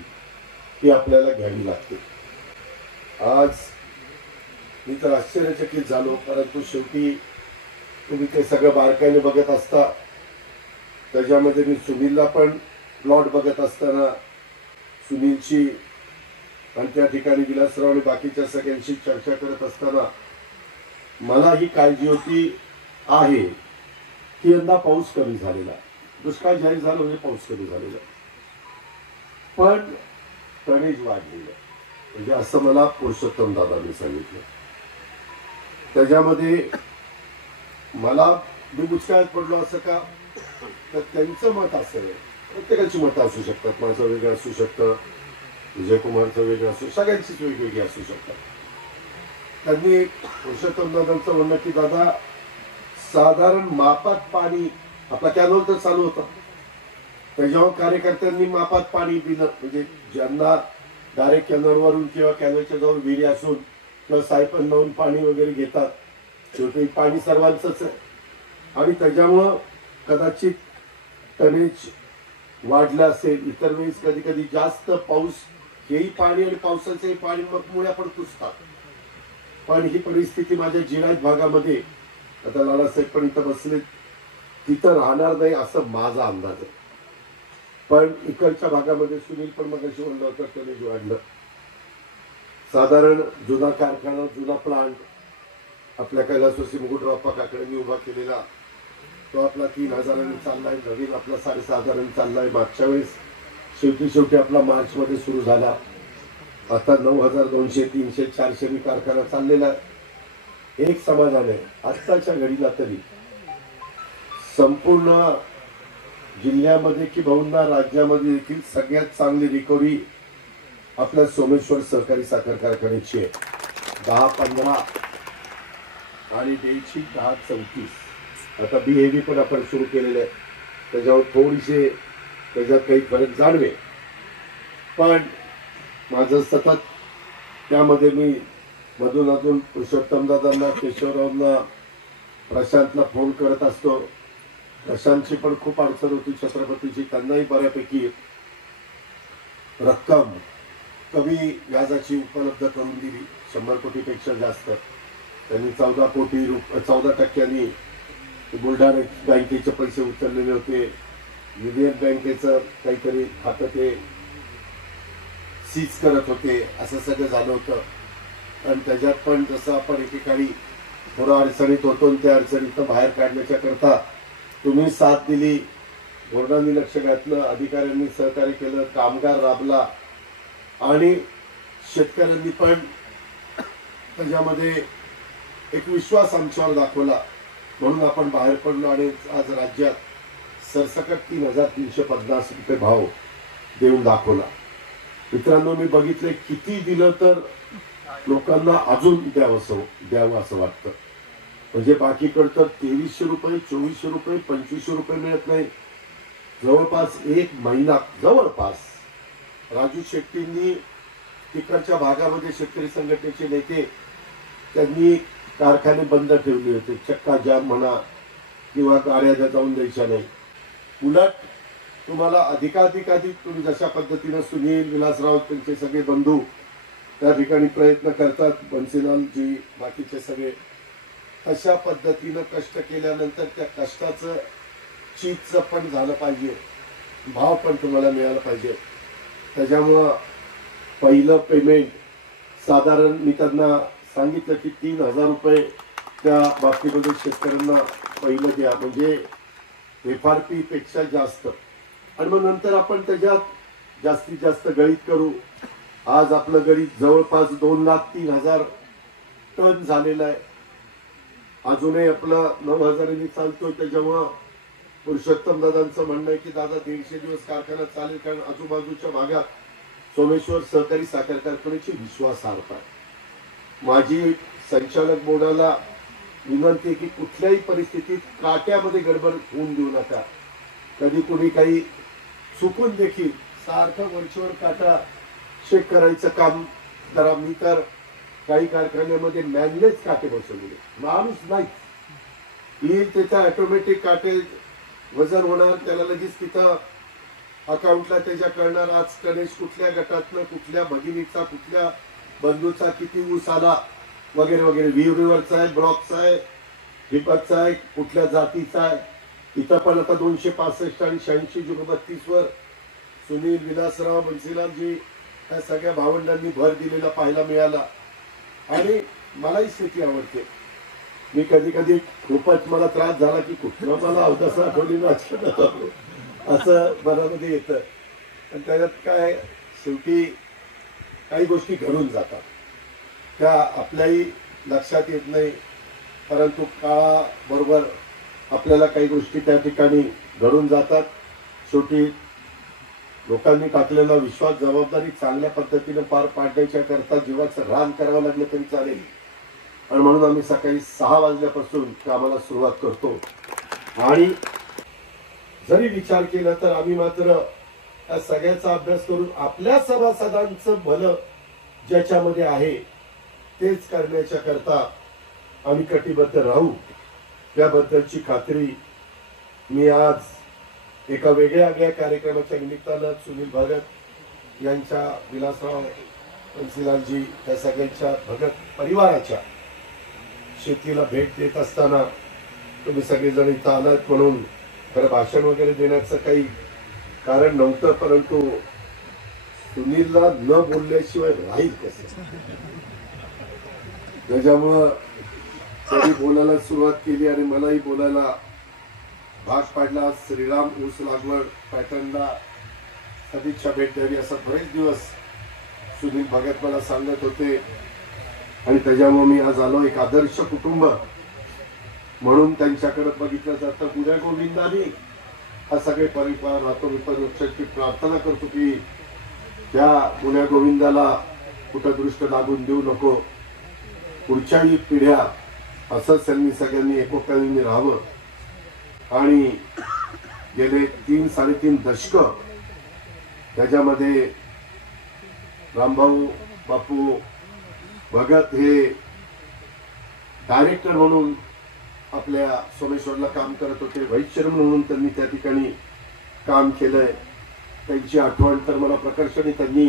ही आपल्याला घ्यावी लागते. आज मी तर आश्चर्यचकित झालो, परंतु शेवटी तुम्ही ते सगळं बारकाईने बघत असता. त्याच्यामध्ये मी सुनीलला पण प्लॉट बघत असताना सुनीलची आणि त्या ठिकाणी विलासराव आणि बाकीच्या सगळ्यांशी चर्चा करत असताना मला ही काळजी होती आहे की यंदा पाऊस कमी झालेला, दुष्काळ जाहीर झाला म्हणजे पाऊस कमी झालेला, पण टनेज वाढलेलं, म्हणजे असं मला पुरुषोत्तम दादांनी सांगितलं. त्याच्यामध्ये मला मी दुष्काळात पडलो असं का, तर त्यांचं मत असं आहे. प्रत्येकाची मतं असू शकतात, माझं वेगळं असू शकतं, विजयकुमारचं वेगळं असू, सगळ्यांचीच वेगवेगळी असू शकतात. त्यांनी पुरुषोत्तम दादांचं म्हणणं की दादा साधारण मापात पाणी, आपला कॅनॉल तर चालू होता, त्याच्यावर कार्यकर्त्यांनी मापात पाणी दिलं, म्हणजे ज्यांना डायरेक्ट कॅनॉलवरून किंवा कॅनॉलच्या जवळ विहिरी असून किंवा सायपन लावून पाणी वगैरे घेतात, शेवटी पाणी सर्वांचंच आहे. आणि त्याच्यामुळं कदाचित टनेज वाढलं असेल. इतर वेळेस कधी कधी जास्त पाऊस, हेही पाणी आणि पावसाचंही पाणी मग मुळ्या पण कुसतात. पण ही परिस्थिती माझ्या जिरायत भागामध्ये, आता लालासाहेब पण इथं बसले, तिथं राहणार नाही असं माझा अंदाज आहे. पण इकडच्या भागामध्ये सुनील पण मगाशी म्हणलं होतं टनेज वाढलं. साधारण जुना कारखाना, जुना प्लांट आपल्या कैलासवासी मुकुटराव काकांनी उभा केलेला, तो आपला 3000 चाललाय. नवीन आपला 6500 चाललाय. मागच्या वेळेस शेवटी आपला मार्च मध्ये सुरू झाला. आता 9200, 300, 400 कारखाना चाललेला. एक समाधान आहे, आत्ताच्या घडीला तरी संपूर्ण जिल्ह्यामध्ये की बहुधा राज्यामध्ये देखील सगळ्यात चांगली रिकव्हरी आपल्या सोमेश्वर सहकारी साखर कारखान्याची आहे. 10-15 आणि डेची 10-34. आता BAV पण आपण सुरू केलेलं आहे, त्याच्यावर थोडीसे त्याच्यात काही फरक जाणवे. पण माझं सतत त्यामध्ये मी मधून पुरुषोत्तम दादांना, केशवरावांना, प्रशांतला फोन करत असतो. प्रशांतची पण खूप अडचण होती छत्रपतीची, त्यांनाही बऱ्यापैकी रक्कम कमी व्याजाची उपलब्ध करून दिली, 100 कोटीपेक्षा जास्त. त्यांनी 14% बुलढाणा बँकेचे पैसे उचललेले होते. युनियन बँकेचं काहीतरी खातं ते सीज करत होते, असं सगळं झालं होतं. आणि त्याच्यात पण जसं आपण एकेकाळी थोडं अडचणीत होतो, त्या अडचणीतनं बाहेर काढण्याच्या करता तुम्ही साथ दिली, बोर्डांनी लक्ष घातलं, अधिकाऱ्यांनी सहकार्य केलं, कामगार राबला आणि शेतकऱ्यांनी पण त्याच्यामध्ये एक विश्वास आमच्यावर दाखवला, म्हणून आपण बाहेर पडलो आणि आज राज्यात सरसकट 3,350 रुपये भाव देऊन दाखवला. मित्रांनो, मी बघितले किती दिलं तर लोकांना अजून द्यावं असं वाटतं. म्हणजे बाकीकडे तर 2300 रुपये, 2400 रुपये, 2500 रुपये मिळत नाही. जवळपास एक महिना जवळपास राजू शेट्टींनी तिकडच्या भागामध्ये शेतकरी संघटनेचे नेते त्यांनी कारखाने बंद ठेवले होते, चक्का जाम म्हणा किंवा गाड्या जाऊन द्यायच्या नाही. उलट तुम्हाला अधिकाधिक तुम्ही जशा पद्धतीनं सुनील विलासराव त्यांचे सगळे बंधू त्या ठिकाणी प्रयत्न करतात, बन्सीलालजी बाकीचे सगळे, तशा पद्धतीनं कष्ट केल्यानंतर त्या कष्टाचं चीजचं पण झालं पाहिजे, भाव पण तुम्हाला मिळाला पाहिजे. त्याच्यामुळं पहिलं पेमेंट साधारण मी त्यांना सांगितलं की 3,000 रुपये त्या बाबतीमध्ये शेतकऱ्यांना पहिलं द्या, म्हणजे FRP पेक्षा जास्त, आणि मग नंतर आपण त्याच्यात जास्तीत जास्त गळीत करू. आज आपलं गळीत जवळपास 2,03,000 टन झालेलं आहे. अजूनही आपलं 9,000 चालतोय. त्याच्यामुळं पुरुषोत्तम दादांचं म्हणणं आहे की दादा 150 दिवस कारखाना चालेल, कारण आजूबाजूच्या भागात सोमेश्वर सहकारी साखर कारखान्याची विश्वासार्हता आहे. माझी संचालक बोर्डाला विनंती आहे की कुठल्याही परिस्थितीत काट्यामध्ये गडबड होऊन देऊ नका. कधी कुणी काही चुकून देखील सारखं वरचीवर काटा चेक करायचं काम करा. मी तर काही कारखान्यामध्ये मॅनलेच काटे बसवले, माणूस नाही येईल त्याचा ऑटोमॅटिक काटे वजन होणार, त्याला लगेच तिथं अकाउंटला त्याच्या कळणार आज गणेश कुठल्या गटातनं, कुठल्या भगिनीचा, कुठल्या बंधूचा किती ऊस आला वगैरे वगैरे, विहिरीवरचा आहे, ब्लॉकचा आहे, ठिबकचा आहे, कुठल्या जातीचा आहे. इथं पण आता 265 आणि 86-32 वर सुनील विलासराव बन्सीलालजी या सगळ्या भावंडांनी भर दिलेला पाहायला मिळाला. आणि मलाही स्थिती आवडते. मी कधी कधी खूपच मला त्रास झाला की कुठला मला अवकाशा आठवली असं मनामध्ये येतं. आणि त्याच्यात काय शेवटी काही गोष्टी घडून जातात, त्या आपल्याही लक्षात येत नाही, परंतु काळाबरोबर आपल्याला काही गोष्टी त्या ठिकाणी घडून जातात. शेवटी लोकांनी टाकलेला विश्वास, जबाबदारी चांगल्या पद्धतीने पार पाडण्याच्या करता जीवाचं रान करावं लागलं तरी चालेल. आणि म्हणून आम्ही सकाळी 6 वाजल्यापासून कामाला सुरुवात करतो. आणि जरी विचार केला तर आम्ही मात्र या सगळ्याचा अभ्यास करून आपल्या सभासदांचं भलं ज्याच्यामध्ये आहे तेच करण्याच्या करता आम्ही कटिबद्ध राहू, याबद्दलची खात्री मी आज एका वेगळ्या कार्यक्रमाच्या निमित्तानं सुनील भगत यांच्या, विलासराव बन्सीलालजी या सगळ्यांच्या भगत परिवाराच्या शेतीला भेट देत असताना तुम्ही सगळेजण इथं आलात म्हणून खरं भाषण वगैरे देण्याचं काही कारण नव्हतं, परंतु सुनीलला न बोलल्याशिवाय राहील कसं, त्याच्यामुळं त्यांनी बोलायला सुरुवात केली आणि मलाही बोलायला भाग पाडला. श्रीराम ऊस लागवड पॅटर्नला सदिच्छा भेट द्यावी असं बरेच दिवस सुनील भगत मला सांगत होते. आणि त्याच्यामुळे मी आज आलो. एक आदर्श कुटुंब म्हणून त्यांच्याकडे बघितलं जातं. गुण्या गोविंदाने हा सगळे परिवार राहतो. मी पण प्रार्थना करतो की त्या गुण्या गोविंदाला कुठं दृष्ट लागून देऊ नको. पुढच्याही पिढ्या असंच त्यांनी सगळ्यांनी एकोप्याने राहावं. आणि गेले 3-3.5 दशक त्याच्यामध्ये रामभाऊ बापू भगत हे डायरेक्टर म्हणून आपल्या सोमेश्वरला काम करत होते. व्हाईस चेअरमन म्हणून त्यांनी त्या ठिकाणी काम केलंय. त्यांची आठवण तर मला प्रकर्षाने त्यांनी,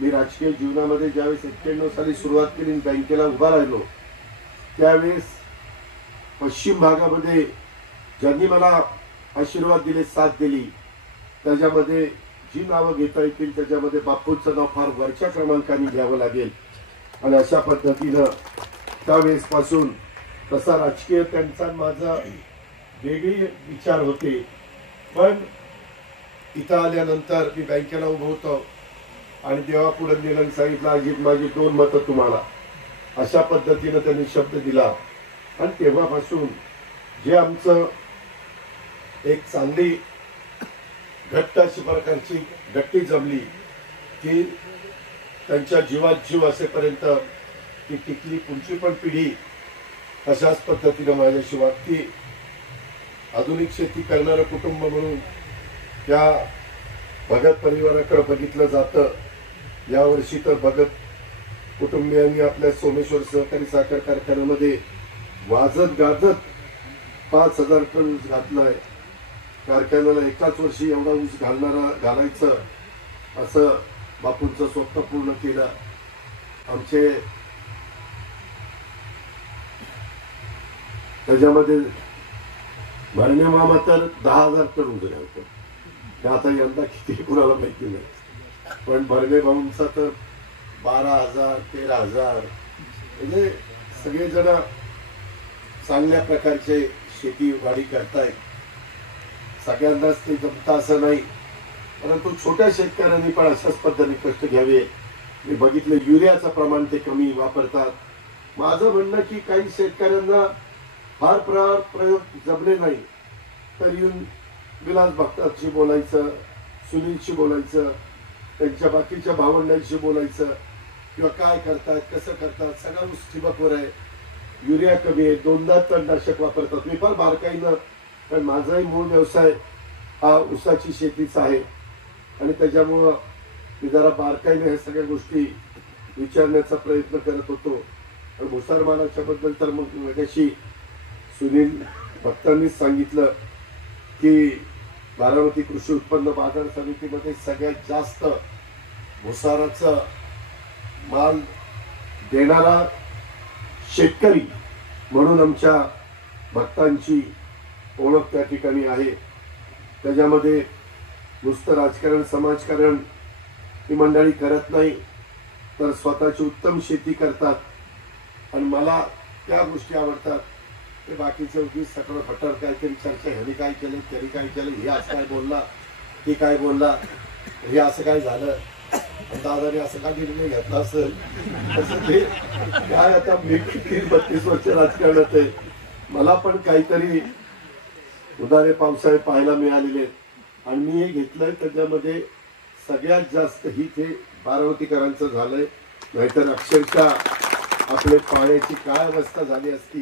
मी राजकीय जीवनामध्ये ज्यावेळेस 91 साली सुरुवात केली, बँकेला उभा राहिलो, त्यावेळेस पश्चिम भागामध्ये ज्यांनी मला आशीर्वाद दिले, साथ दिली, त्याच्यामध्ये जी नावं घेता येतील त्याच्यामध्ये बापूंचं नाव फार वरच्या क्रमांकाने घ्यावं लागेल आणि अशा पद्धतीनं त्यावेळेसपासून तसा राजकीय त्यांचा माझा वेगळे विचार होते. पण इथं आल्यानंतर मी बँकेला उभं होतो आणि देवापुढे नेलं सांगितलं अजित माझी 2 मतं तुम्हाला, अशा पद्धतीनं त्यांनी शब्द दिला. आणि तेव्हापासून जे आमचं एक चांगली घट्ट अशी प्रकारची गट्टी जमली की त्यांच्या जीवात जीव असेपर्यंत ती टिकली. पुढची पण पिढी अशाच पद्धतीनं माझ्याशी वागती. आधुनिक शेती करणारं कुटुंब म्हणून त्या भगत परिवाराकडे बघिटलं जातं. यावर्षी तर भगत कुटुंबियांनी आपल्या सोमेश्वर सहकारी साखर कारखान्यामध्ये वाजत गाजत 5,000 टन ऊस घातलाय. कारखान्याला एकाच वर्षी एवढा ऊस घालायचं असं बापूंचं स्वप्न पूर्ण केलं. आमचे त्याच्यामध्ये भरणे मामा तर 10,000 टन ऊस घालतो. ते आता यंदा किती कुणाला माहिती नाही, पण भरणे भाऊंचा तर 12,000 13,000. म्हणजे सगळेजण चांगल्या प्रकारचे शेतीवाडी करतायत. सगळ्यांनाच ते जमतं असं नाही, परंतु छोट्या शेतकऱ्यांनी पण अशाच पद्धतीने कष्ट घ्यावे. मी बघितलं युरियाचं प्रमाण ते कमी वापरतात. माझं म्हणणं की काही शेतकऱ्यांना फार प्रयोग जमले नाही तर येऊन विलास भक्तांशी बोलायचं, सुनीलशी बोलायचं, त्यांच्या बाकीच्या भावंडांशी बोलायचं किंवा काय करतात कसं करतात. सगळा ऊस ठिबकवर आहे, युरिया कमी आहे, 2दा तणनाशक वापरतात. मी फार बारकाईनं, कारण माझाही मूळ व्यवसाय हा ऊसाची शेतीचा आहे आणि त्याच्यामुळं मी जरा बारकाईने ह्या सगळ्या गोष्टी विचारण्याचा प्रयत्न करत होतो. आणि भुसार मालाच्या बद्दल तर मग मगाशी सुनील भक्तांनीच सांगितलं की बारामती कृषी उत्पन्न बाजार समितीमध्ये सगळ्यात जास्त भुसाराचा माल देणारा शेतकरी म्हणून आमच्या भक्तांची ओळख त्या ठिकाणी आहे. त्याच्यामध्ये नुसतं राजकारण समाजकारण ही मंडळी करत नाही तर स्वतःची उत्तम शेती करतात. आणि मला त्या गोष्टी आवडतात. ते बाकीचं उगीच सगळं फटर काहीतरी चर्चा, ह्याने काय केलं त्याने काय केलं, हे असं काय बोलला ते काय बोलला, हे असं काय झालं, दादाने असं का निर्णय घेतला असेल तसं ते काय. आता मी 30-32 वर्ष राजकारणात आहे, मला पण काहीतरी उदारे पावसाळे पाहायला मिळालेले आणि मी हे घेतलंय. त्याच्यामध्ये सगळ्यात जास्त ही ते बारामतीकरांचं झालंय. नाहीतर अक्षरशः आपले पाण्याची काय अवस्था झाली असती.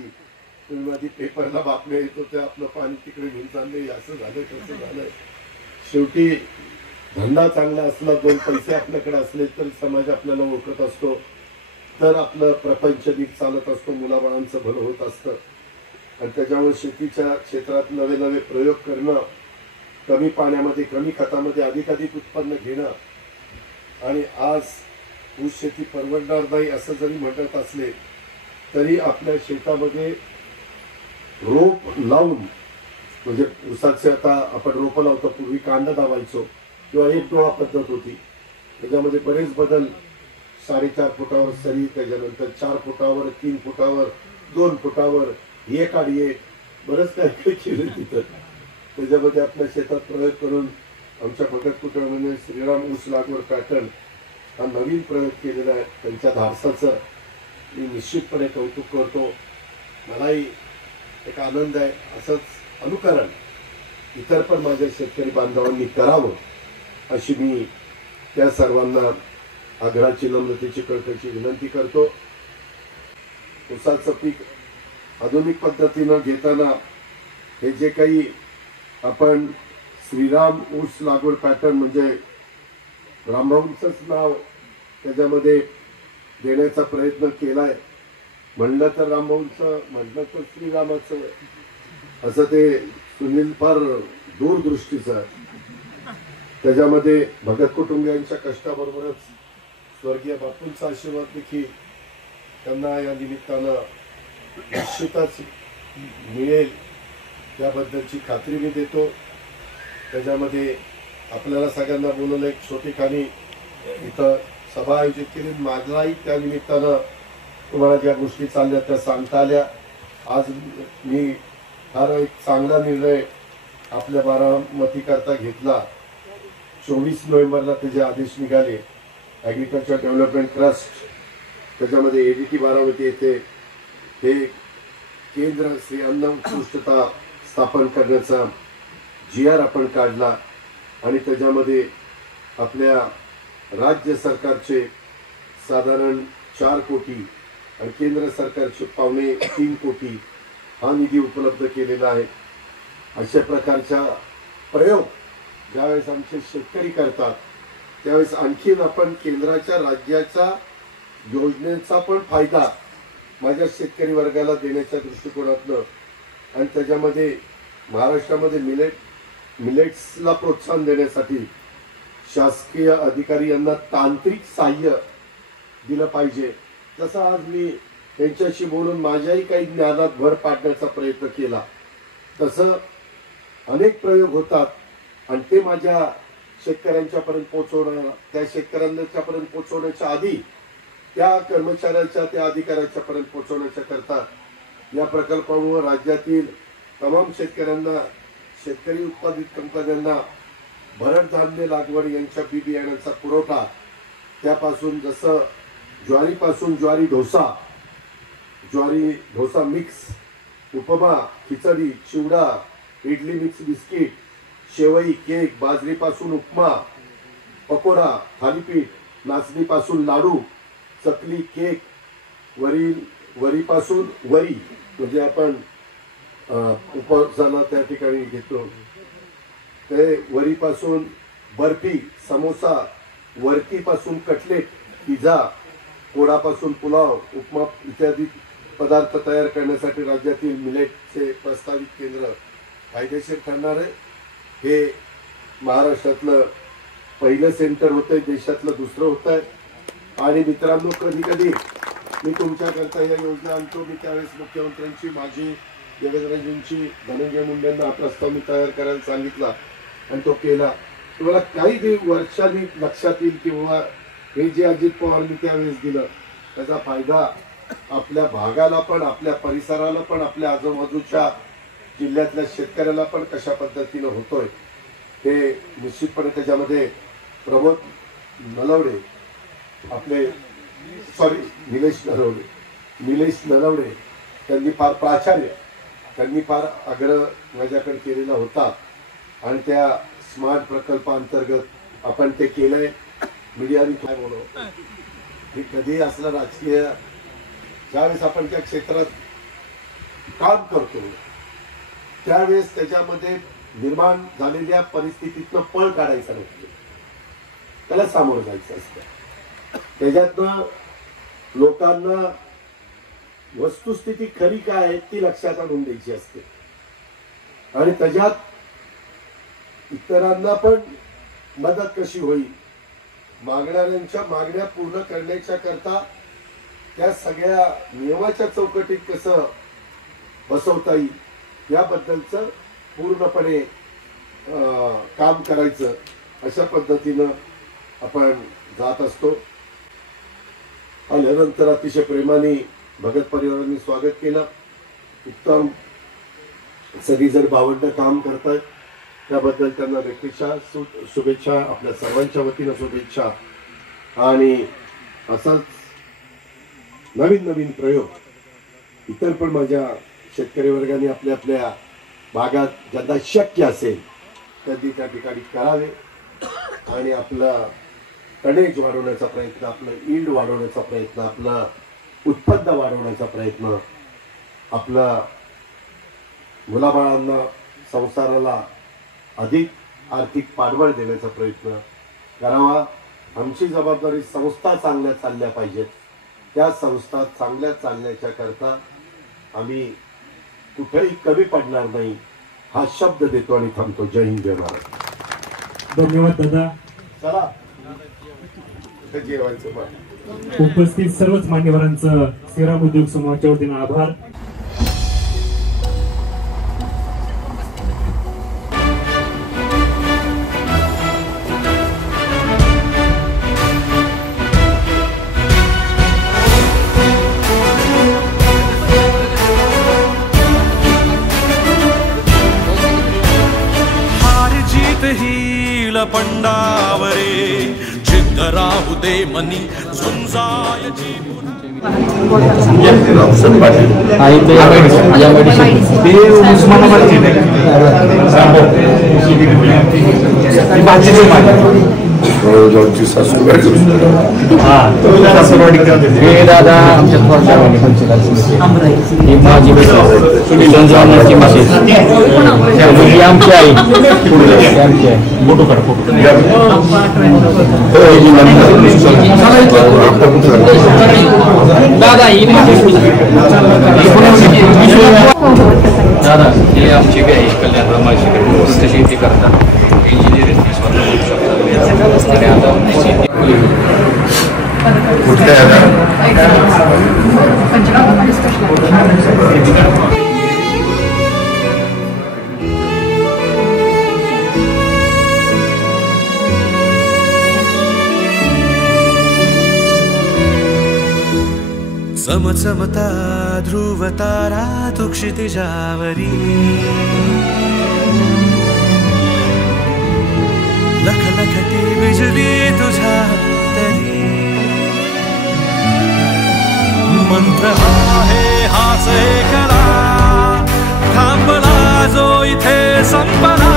तुम्ही मध्ये पेपरला बातम्या येत होत्या, आपलं पाणी तिकडे घेऊन चाललंय, असं झालं तसं झालंय. शेवटी धंदा चांगला असला, 2 पैसे आपल्याकडे असले तर समाज आपल्याला ओळखत असतो, तर आपलं प्रपंच नीट चालत असतो, मुलाबाळांचं भलं होत असतं. आणि त्याच्यामुळे शेतीच्या क्षेत्रात नवे नवे प्रयोग करणं, कमी पाण्यामध्ये कमी खतामध्ये अधिकाधिक उत्पन्न घेणं. आणि आज ऊस शेती परवडणार नाही असं जरी म्हणत असले तरी आपल्या शेतामध्ये रोप लावून, म्हणजे ऊसाचे आता आपण रोपं लावतो, पूर्वी कांदा दाबायचो किंवा एक डोळा पद्धत होती, त्याच्यामध्ये बरेच बदल. 4.5 फुटावर सरी, त्याच्यानंतर 4 फुटावर, 3 फुटावर, 2 फुटावर, 1 आड 1, बरंच काय काय केलं तिथं. त्याच्यामध्ये आपल्या शेतात प्रयोग करून आमच्या भगत कुटुंबाने श्रीराम ऊस लागवड पॅटर्न हा नवीन प्रयोग केलेला आहे. त्यांच्या धाडसाचं मी निश्चितपणे कौतुक करतो. मलाही एक आनंद आहे. असंच अनुकरण इतर पण माझ्या शेतकरी बांधवांनी करावं अशी मी त्या सर्वांना आग्रहाची, नम्रतेची, कळकळीची विनंती करतो. ऊसाचं पीक आधुनिक पद्धतीनं घेताना हे जे काही आपण श्रीराम ऊस लागवड पॅटर्न, म्हणजे रामभाऊंचंच नाव त्याच्यामध्ये देण्याचा प्रयत्न केलाय. म्हणलं तर रामभाऊंचं, म्हटलं तर श्रीरामाचं, असं ते सुनील फार दूरदृष्टीचं. त्याच्यामध्ये भगत कुटुंबियांच्या कष्टाबरोबरच स्वर्गीय बापूंचा आशीर्वाद देखील त्यांना या निमित्तानं निश्चितच मिळेल, त्याबद्दलची खात्री मी देतो. त्याच्यामध्ये आपल्याला सगळ्यांना बोलवलं, एक छोटीखानी इथं सभा आयोजित केली. माझाही त्या निमित्तानं तुम्हाला ज्या गोष्टी चालल्या त्या सांगता आल्या. आज मी फार एक चांगला निर्णय आपल्या बारामतीकरता घेतला. 24 नोव्हेंबरला त्याचे आदेश निघाले. ॲग्रिकल्चर डेव्हलपमेंट ट्रस्ट, त्याच्यामध्ये ADT बारामती येथे हे केंद्र श्री अन्न उत्कृष्टता स्थापन करण्याचा GR आपण काढला आणि त्याच्यामध्ये आपल्या राज्य सरकारचे साधारण 4 कोटी आणि केंद्र सरकारचे 2.25 कोटी हा निधी उपलब्ध केलेला आहे. अशा प्रकारचा प्रयोग ज्यावेळेस आमचे शेतकरी करतात त्यावेळेस आणखीन आपण केंद्राच्या राज्याच्या योजनेचा पण फायदा माझ्या शेतकरी वर्गाला देण्याच्या दृष्टिकोनातनं आणि त्याच्यामध्ये महाराष्ट्रामध्ये मिलेट्सला प्रोत्साहन देण्यासाठी शासकीय अधिकारी यांना तांत्रिक सहाय्य दिलं पाहिजे. जसं आज मी त्यांच्याशी बोलून माझ्याही काही ज्ञानात भर पाडण्याचा प्रयत्न केला, तसं अनेक प्रयोग होतात आणि ते माझ्या शेतकऱ्यांच्यापर्यंत पोहोचवणार, त्या शेतकऱ्यांच्यापर्यंत पोहोचवण्याच्या आधी त्या कर्मचाऱ्याच्या त्या अधिकाऱ्याच्यापर्यंत पोहोचवण्याच्या करता या प्रकल्पामुळे राज्यातील तमाम शेतकऱ्यांना, शेतकरी उत्पादित कंपन्यांना भरड धान्य लागवड यांच्या बी बियाण्यांचा पुरवठा, त्यापासून जसं ज्वारीपासून ज्वारी डोसा मिक्स, उपमा, खिचडी, चिवडा, इडली मिक्स बिस्किट, शेवई, केक, बाजरीपासून उपमा, पकोडा, थालीपीठ, नाचणीपासून लाडू, चकली, केक, वरीपासून वरी म्हणजे आपण उपवासाला त्या ठिकाणी घेतो ते, वरीपासून बर्फी, समोसा, वरकीपासून कटलेट, पिझ्झा, कोडापासून पुलाव, उपमा इत्यादी पदार्थ तयार करण्यासाठी राज्यातील मिलेटचे प्रस्तावित केंद्र फायदेशीर ठरणार आहे. हे महाराष्ट्रातलं पहिलं सेंटर होतंय, देशातलं दुसरं होत आहे. आणि मित्रांनो, कधी कधी मी तुमच्याकरता या योजना आणतो. मी त्यावेळेस मुख्यमंत्र्यांची, माझी, देवेंद्रजींची, धनंजय मुंडेंना हा प्रस्ताव मी तयार करायला सांगितला आणि तो केला. तुम्हाला काही वर्षांनी लक्षात येईल किंवा हे जे अजित पवारांनी त्यावेळेस दिलं त्याचा फायदा आपल्या भागाला पण, आपल्या परिसराला पण, आपल्या आजूबाजूच्या जिल्ह्यातल्या शेतकऱ्याला पण कशा पद्धतीनं होतोय हे निश्चितपणे त्याच्यामध्ये प्रमोद नलवडे, आपले निलेश नलवडे त्यांनी फार प्राचार्य, त्यांनी फार आग्रह माझ्याकडे केलेला होता आणि त्या स्मार्ट प्रकल्पाअंतर्गत आपण ते केलंय. मीडियाने काय बोलव हे कधी असलं राजकीय, ज्यावेळेस आपण त्या क्षेत्रात काम करतो त्यावेळेस त्याच्यामध्ये निर्माण झालेल्या परिस्थितीतनं पळ काढायचा नसतो, त्याला सामोरं जायचं असतं. त्याच्यातनं लोकांना वस्तुस्थिती खरी काय आहे ती लक्षात आणून द्यायची असते आणि त्याच्यात इतरांना पण मदत कशी होईल, मागणाऱ्यांच्या मागण्या पूर्ण करण्याच्या करता त्या सगळ्या नियमाच्या चौकटीत कसं बसवता येईल याबद्दलचं पूर्णपणे काम करायचं, अशा पद्धतीनं आपण जात असतो. आल्यानंतर अतिशय प्रेमाने भगत परिवारांनी स्वागत केलं. उत्तम सगळीजण भावंड काम करतायत त्याबद्दल त्यांना व्यक्तिशः शुभेच्छा, आपल्या सर्वांच्या वतीनं शुभेच्छा. आणि असाच नवीन नवीन प्रयोग इतर पण माझ्या शेतकरी वर्गाने आपल्या आपल्या भागात ज्यांना शक्य असेल त्यांनी त्या ठिकाणी करावे आणि आपला टनेज वाढवण्याचा प्रयत्न, आपलं ईल्ड वाढवण्याचा प्रयत्न, आपलं उत्पन्न वाढवण्याचा प्रयत्न, आपला मुलाबाळांना, संसाराला अधिक आर्थिक पाठबळ देण्याचा प्रयत्न करावा. आमची जबाबदारी संस्था चांगल्या चालल्या पाहिजेत. त्या संस्था चांगल्या चालण्याच्या करता आम्ही कुठेही कमी पडणार नाही हा शब्द देतो आणि थांबतो. जय हिंद, जय महाराष्ट्र. धन्यवाद दादा. चला जेवायचं. उपस्थित सर्वच मान्यवरांचं श्रीराम उद्योग समूहाच्या वतीनं आभार. पंडावरे जिद्द राहू दे मनी झुंजायची दादा आमच्या माझी आमची आई दादा दादा हे आमची बी आहे कल्याण रमाशी मस्त शेती करतात इंजिनिअरिंग आणि आता समचमता ध्रुव तारा तू क्षितिजावरी लखलखती बिजली तुझ्या तरी मंत्र आहे हाच एकला थांबला जो इथे संपला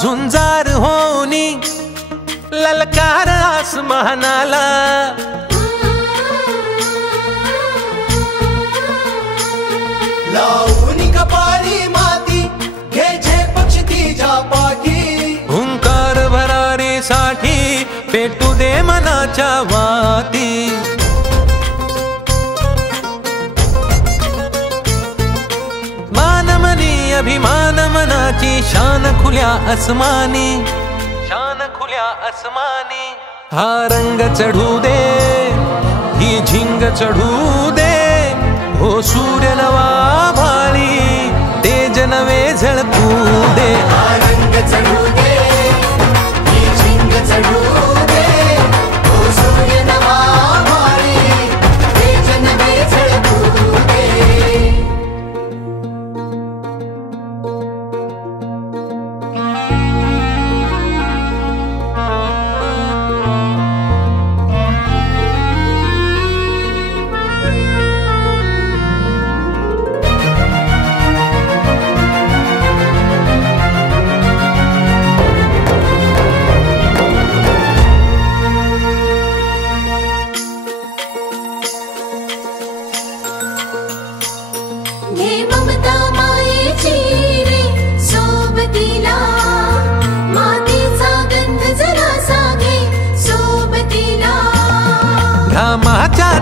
झुंजार होनी ललकार आसमानाला लावणी कपाळी माती घ्यायचे पक्ष तिच्या पाठी हुंकार भरारीसाठी पेटू दे मनाच्या वाती मानमनी अभिमान मनाची शान खुल्या आसमानी हा रंग चढू दे ही झिंग चढू दे हो सूर्य नवा भाळी तेज नवे झळकू दे हा रंग चढू दे ही झिंग चढू दे हो सूर्य नवा भाळी तेज नवे झळकू दे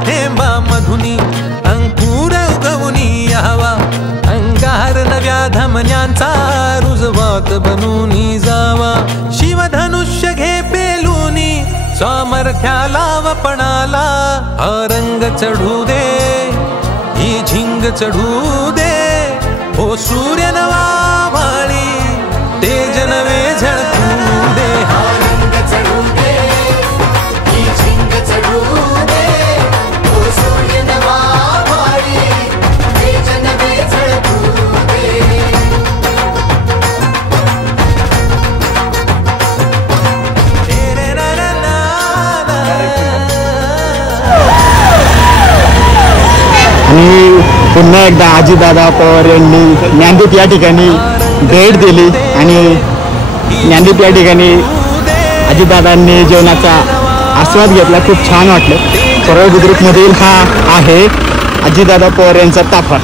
थेंबा मधुनी अंकुर उगवूनी यावा अंगार नव्या धमन्यांचा रुजवात बनूनी जावा शिवधनुष्य घे पेलूनी सामर्थ्याला वपणाला हा रंग चढू दे ही झिंग चढू दे हो सूर्य नवा भाळी तेज नवे झळकू दे हा रंग चढू दे ही झिंग चढू दे हो सूर्य नवा भाळी तेज नवे झळकू दे तेरे ना ना ना आणि पुन्हा एकदा अजितदादा पवार यांनी ज्ञानदीप या ठिकाणी भेट दिली आणि ज्ञानदीप या ठिकाणी अजितदादांनी जेवणाचा आस्वाद घेतला. खूप छान वाटलं. परळ बुद्रुकमधील हा आहे अजितदादा पवार यांचा ताफा.